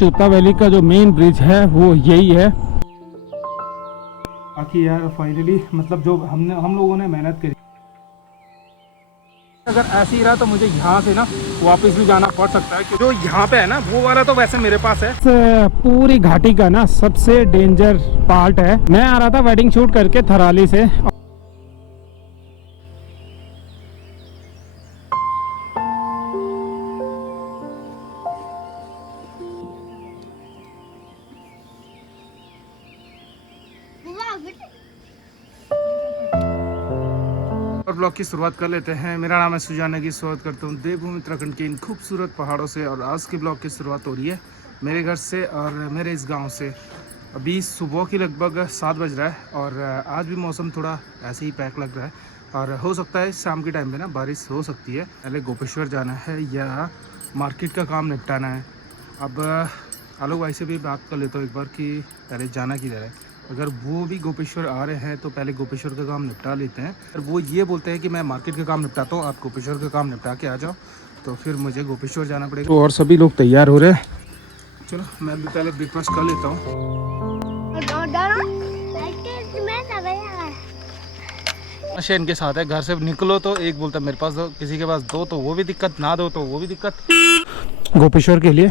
Chopta valley का जो main bridge है वो यही है। बाकी यार फाइनली मतलब जो हम लोगों ने मेहनत करी, अगर ऐसे ही रहा तो मुझे यहाँ से ना वापस भी जाना पड़ सकता है। जो यहाँ पे है ना वो वाला तो वैसे मेरे पास है। इस पूरी घाटी का ना सबसे डेंजर पार्ट है। मैं आ रहा था वेडिंग शूट करके थराली से। और ब्लॉग की शुरुआत कर लेते हैं। मेरा नाम है सुजाना की स्वागत करता हूँ देवभूमि उत्तराखंड के इन खूबसूरत पहाड़ों से। और आज के ब्लॉग की शुरुआत हो रही है मेरे घर से और मेरे इस गांव से। अभी सुबह की लगभग 7 बज रहा है और आज भी मौसम थोड़ा ऐसे ही पैक लग रहा है और हो सकता है शाम के टाइम में ना बारिश हो सकती है। पहले गोपेश्वर जाना है या मार्केट का काम निपटाना है। अब आलोक भाई से भी बात कर लेता हूँ एक बार कि पहले जाना किधर है। अगर वो भी गोपेश्वर आ रहे हैं तो पहले गोपेश्वर का काम निपटा लेते हैं। और वो ये बोलते हैं कि मैं मार्केट का काम निपटाता हूँ, आप गोपेश्वर का काम निपटा के आ जाओ, तो फिर मुझे गोपेश्वर जाना पड़ेगा। तो और सभी लोग तैयार हो रहे हैं। चलो मैं भी पहले ब्रेकफास्ट कर लेता हूँ। इनके साथ है, घर से निकलो तो एक बोलता है मेरे पास दो, किसी के पास दो तो वो भी दिक्कत, ना दो तो वो भी दिक्कत। गोपेश्वर के लिए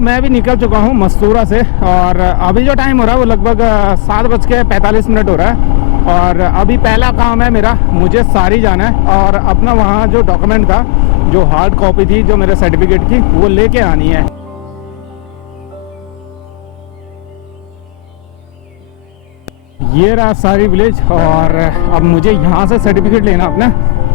मैं भी निकल चुका हूँ मस्तूरा से और अभी जो टाइम हो रहा है वो लगभग 7:45 हो रहा है। और अभी पहला काम है मेरा, मुझे सारी जाना है और अपना वहाँ जो डॉक्यूमेंट था, जो हार्ड कॉपी थी जो मेरे सर्टिफिकेट की, वो लेके आनी है। ये रहा सारी विलेज और अब मुझे यहाँ से सर्टिफिकेट लेना अपना,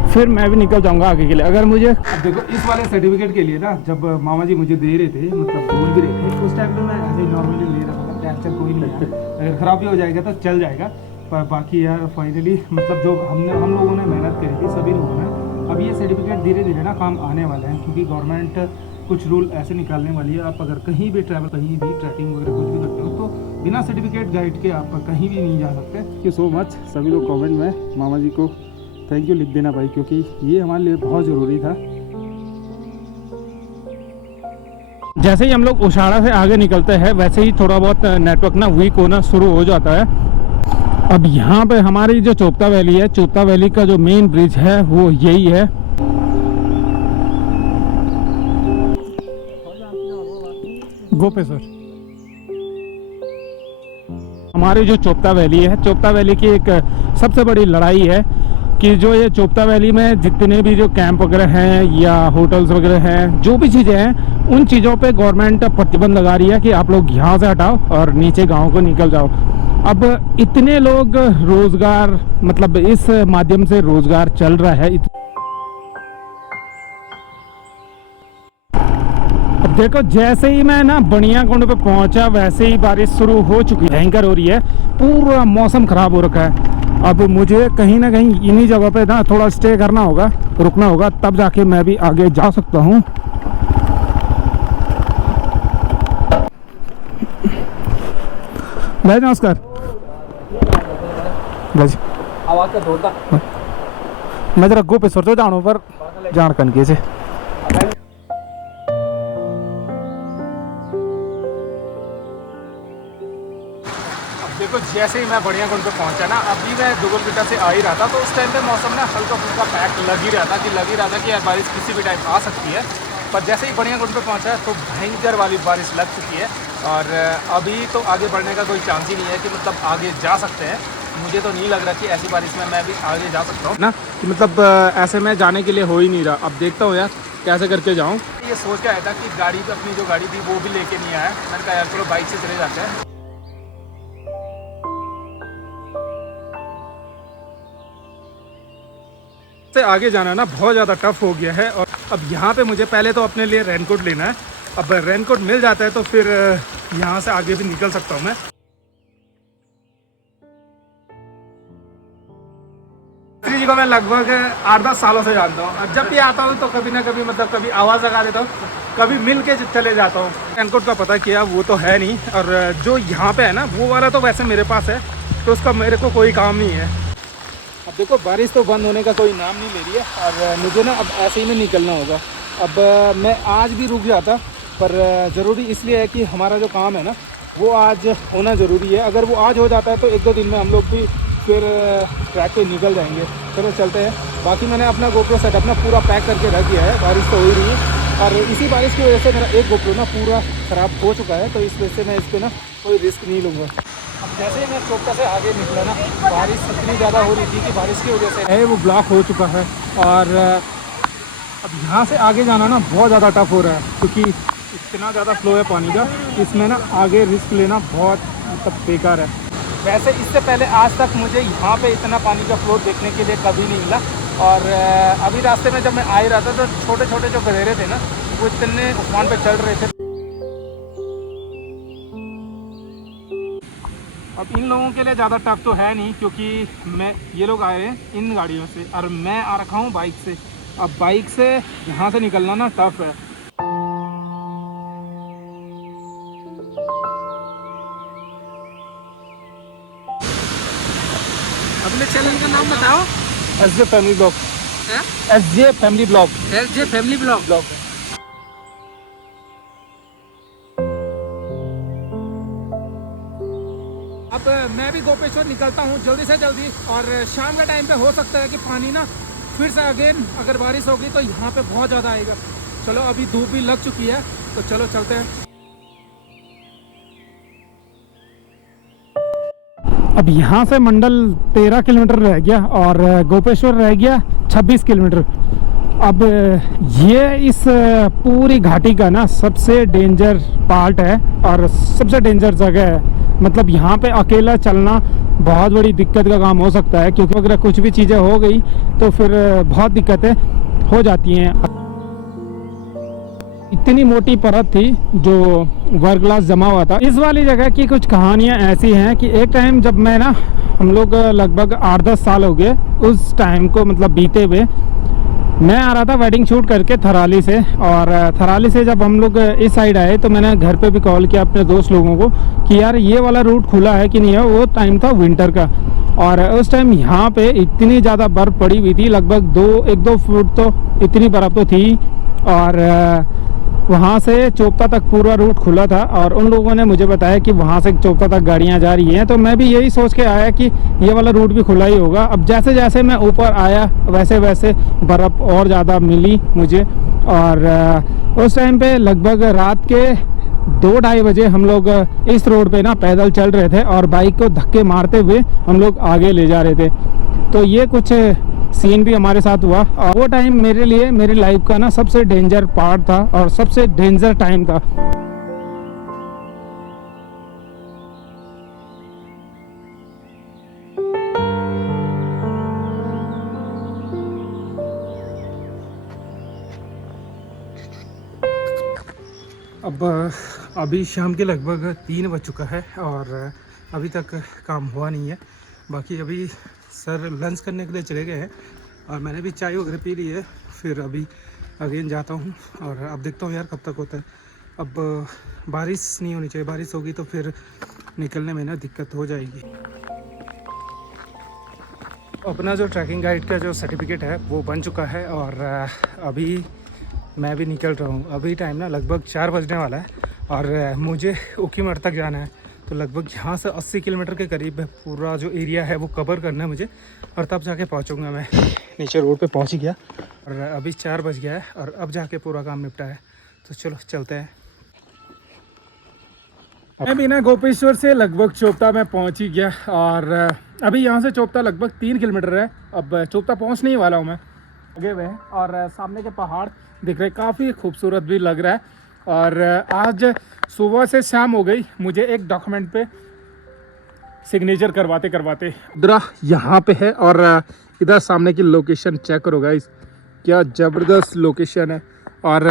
फिर मैं भी निकल जाऊंगा आगे के लिए। अगर मुझे अब देखो इस वाले सर्टिफिकेट के लिए ना जब मामा जी मुझे दे रहे थे, मतलब बोल भी रहे थे, उस टाइम पे मैं ऐसे ही नॉर्मली ले रहा था, टेंशन कोई नहीं है, अगर ख़राब भी हो जाएगा तो चल जाएगा। पर बाकी यार फाइनली मतलब जो हम लोगों ने मेहनत करी थी सभी लोगों ने, अब ये सर्टिफिकेट धीरे धीरे ना काम आने वाले हैं, क्योंकि गवर्नमेंट कुछ रूल ऐसे निकालने वाली है। आप अगर कहीं भी ट्रैवल, कहीं भी ट्रैकिंग वगैरह कुछ भी करते हो तो बिना सर्टिफिकेट गाइड के आप कहीं भी नहीं जा सकते। थैंक यू सो मच सभी लोग कमेंट में मामा जी को थैंक यू लिख देना भाई, क्योंकि ये हमारे लिए बहुत ज़रूरी था। जैसे ही हम लोग उशाड़ा से आगे निकलते हैं वैसे ही थोड़ा बहुत नेटवर्क ना वीक होना शुरू हो जाता है। अब यहाँ पे हमारी जो चोपता वैली है, चोपता वैली का जो मेन ब्रिज है वो यही है। गोपेश्वर हमारी जो चोपता वैली है, चोपता वैली की एक सबसे बड़ी लड़ाई है कि जो ये चोपता वैली में जितने भी जो कैंप वगैरह हैं या होटल्स वगैरह हैं, जो भी चीज़ें हैं, उन चीज़ों पे गवर्नमेंट प्रतिबंध लगा रही है कि आप लोग यहाँ से हटाओ और नीचे गांव को निकल जाओ। अब इतने लोग रोज़गार, मतलब इस माध्यम से रोज़गार चल रहा है। अब देखो जैसे ही मैं ना बनियाकुंड पे पहुंचा वैसे ही बारिश शुरू हो चुकी है, भयंकर हो रही है, पूरा मौसम ख़राब हो रखा है। अब मुझे कहीं ना कहीं इन्हीं जगह पे ना थोड़ा स्टे करना होगा, रुकना होगा, तब जाके मैं भी आगे जा सकता हूँ। भाई नमस्कार। भाई आवाज़ का जोरदार मैं जरा गोपेश्वर तो जानो पर जान कनके से। देखो जैसे ही मैं बनियाकुंड पे पहुंचा ना, अभी मैं दुगलबिटा से आ ही रहा था तो उस टाइम पे मौसम ना हल्का फुल्का पैक लग ही रहा था कि यार बारिश किसी भी टाइम आ सकती है। पर जैसे ही बनियाकुंड पे पहुंचा तो भयंकर वाली बारिश लग चुकी है और अभी तो आगे बढ़ने का कोई चांस ही नहीं है कि मतलब आगे जा सकते हैं। मुझे तो नहीं लग रहा कि ऐसी बारिश में मैं भी आगे जा सकता हूँ ना, कि मतलब ऐसे में जाने के लिए हो ही नहीं रहा। अब देखता हूँ यार कैसे करके जाऊँ। ये सोच के आया था कि गाड़ी पे अपनी जो गाड़ी थी वो भी लेके नहीं आया। मैंने कहा यार चलो बाइक से चले जाते हैं। से आगे जाना ना बहुत ज़्यादा टफ हो गया है और अब यहाँ पे मुझे पहले तो अपने लिए रेनकोट लेना है। अब रेनकोट मिल जाता है तो फिर यहाँ से आगे भी निकल सकता हूँ मैं। जी को मैं लगभग 8-10 सालों से जानता हूँ और जब भी आता हूँ तो कभी ना कभी मतलब कभी आवाज़ लगा देता हूँ, कभी मिल के चले जाता हूँ। रेनकोट का पता किया वो तो है नहीं, और जो यहाँ पे है ना वो वाला तो वैसे मेरे पास है, तो उसका मेरे को कोई काम नहीं है। देखो बारिश तो बंद होने का कोई नाम नहीं ले रही है और मुझे ना अब ऐसे ही में निकलना होगा। अब मैं आज भी रुक जाता, पर ज़रूरी इसलिए है कि हमारा जो काम है ना वो आज होना ज़रूरी है। अगर वो आज हो जाता है तो 1-2 दिन में हम लोग भी फिर ट्रैक पे निकल जाएंगे। चलो चलते हैं। बाकी मैंने अपना गोप्रो सेटअप ना पूरा पैक करके रख दिया है, बारिश तो हो ही रही है और इसी बारिश की वजह से मेरा एक गोप्रो ना पूरा ख़राब हो चुका है, तो इस वजह से मैं इस पर ना कोई रिस्क नहीं लूँगा। अब जैसे ही मैं चोपता से आगे निकला ना, बारिश इतनी ज़्यादा हो रही थी कि बारिश की वजह से वो ब्लॉक हो चुका है और अब यहाँ से आगे जाना ना बहुत ज़्यादा टफ हो रहा है, क्योंकि इतना ज़्यादा फ्लो है पानी का, इसमें ना आगे रिस्क लेना बहुत मतलब बेकार है। वैसे इससे पहले आज तक मुझे यहाँ पे इतना पानी का फ्लो देखने के लिए कभी नहीं मिला और अभी रास्ते में जब मैं आ ही रहा था तो छोटे छोटे जो गधेरे थे ना वो इतने उफान पे चल रहे थे। अब इन लोगों के लिए ज़्यादा टफ तो है नहीं, क्योंकि ये लोग आए हैं इन गाड़ियों से और मैं आ रखा हूँ बाइक से। अब बाइक से यहाँ से निकलना ना टफ है। अपने चैनल का नाम बताओ। SJ family blog. SJ family blog. SJ family blog. अब मैं भी गोपेश्वर निकलता हूँ जल्दी से जल्दी और शाम के टाइम पे हो सकता है कि पानी ना फिर से अगेन अगर बारिश होगी तो यहाँ पे बहुत ज़्यादा आएगा। चलो अभी धूप भी लग चुकी है तो चलो चलते हैं। अब यहाँ से मंडल 13 किलोमीटर रह गया और गोपेश्वर रह गया 26 किलोमीटर। अब ये इस पूरी घाटी का ना सबसे डेंजर पार्ट है और सबसे डेंजर जगह है। मतलब यहाँ पे अकेला चलना बहुत बड़ी दिक्कत का काम हो सकता है, क्योंकि अगर कुछ भी चीज़ें हो गई तो फिर बहुत दिक्कतें हो जाती हैं। इतनी मोटी परत थी जो वर्गलास जमा हुआ था। इस वाली जगह की कुछ कहानियाँ ऐसी हैं कि एक टाइम जब मैं ना हम लोग लगभग 8-10 साल हो गए उस टाइम को मतलब बीते हुए, मैं आ रहा था वेडिंग शूट करके थराली से और थराली से जब हम लोग इस साइड आए तो मैंने घर पे भी कॉल किया अपने दोस्त लोगों को कि यार ये वाला रूट खुला है कि नहीं है। वो टाइम था विंटर का और उस टाइम यहाँ पे इतनी ज़्यादा बर्फ़ पड़ी हुई थी, लगभग 1-2 फुट तो इतनी बर्फ़ तो थी और वहाँ से चोपता तक पूरा रूट खुला था और उन लोगों ने मुझे बताया कि वहाँ से चोपता तक गाड़ियाँ जा रही हैं। तो मैं भी यही सोच के आया कि ये वाला रूट भी खुला ही होगा। अब जैसे जैसे मैं ऊपर आया वैसे वैसे बर्फ़ और ज़्यादा मिली मुझे और उस टाइम पे लगभग रात के 2-2:30 बजे हम लोग इस रोड पे ना पैदल चल रहे थे और बाइक को धक्के मारते हुए हम लोग आगे ले जा रहे थे। तो ये कुछ सीन भी हमारे साथ हुआ और वो टाइम मेरे लिए मेरी लाइफ का ना सबसे डेंजर पार्ट था और सबसे डेंजर टाइम था। अब अभी शाम के लगभग 3 बज चुका है और अभी तक काम हुआ नहीं है। बाकी अभी सर लंच करने के लिए चले गए हैं और मैंने भी चाय वगैरह पी ली है। फिर अभी अगेन जाता हूँ और अब देखता हूँ यार कब तक होता है। अब बारिश नहीं होनी चाहिए, बारिश होगी तो फिर निकलने में ना दिक्कत हो जाएगी। अपना जो ट्रैकिंग गाइड का जो सर्टिफिकेट है वो बन चुका है और अभी मैं भी निकल रहा हूँ। अभी टाइम ना लगभग 4 बजने वाला है और मुझे ऊखीमठ तक जाना है। तो लगभग यहाँ से 80 किलोमीटर के करीब पूरा जो एरिया है वो कवर करना है मुझे और तब जाके पहुँचूँगा। मैं नीचे रोड पे पहुँच गया और अभी 4 बज गया है और अब जाके पूरा काम निपटा है। तो चलो चलते हैं। मैं बिना गोपेश्वर से लगभग चोपता में पहुँच ही गया और अभी यहाँ से चोपता लगभग 3 किलोमीटर है। अब चोपता पहुँचने ही वाला हूँ मैं। आगे हुए हैं और सामने के पहाड़ दिख रहे, काफ़ी खूबसूरत भी लग रहा है। और आज सुबह से शाम हो गई मुझे एक डॉक्यूमेंट पे सिग्नेचर करवाते करवाते। इधर यहाँ पे है और इधर सामने की लोकेशन चेक करो गाइस, क्या ज़बरदस्त लोकेशन है। और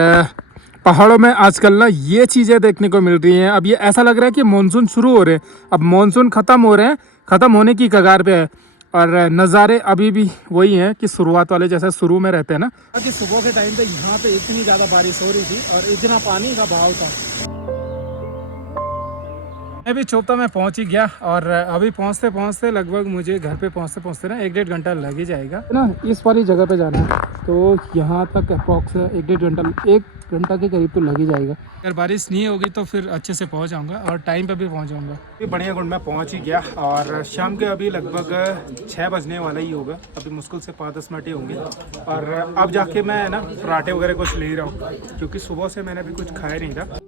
पहाड़ों में आजकल ना ये चीज़ें देखने को मिल रही हैं। अब ये ऐसा लग रहा है कि मानसून शुरू हो रहे हैं, अब मानसून ख़त्म हो रहे हैं, ख़त्म होने की कगार पे है और नज़ारे अभी भी वही हैं कि शुरुआत वाले जैसे शुरू में रहते हैं ना। कि सुबह के टाइम पे यहाँ पे इतनी ज़्यादा बारिश हो रही थी और इतना पानी का बहाव था। मैं भी चोपता में पहुंच ही गया और अभी पहुंचते पहुंचते लगभग मुझे घर पे पहुंचते पहुंचते ना 1-1.5 घंटा लग ही जाएगा ना। इस वाली जगह पे जाना है तो यहाँ तक अप्रॉक्स 1 घंटा के करीब तो लग ही जाएगा। अगर बारिश नहीं होगी तो फिर अच्छे से पहुंच जाऊंगा और टाइम पे भी पहुंच जाऊंगा। अभी बढ़िया गुंड में पहुंच ही गया और शाम के अभी लगभग 6 बजने वाला ही होगा। अभी मुश्किल से 5-10 मिनट ही होंगे और अब जाके मैं ना पराठे वगैरह कुछ ले रहा हूँ क्योंकि सुबह से मैंने अभी कुछ खाया नहीं था।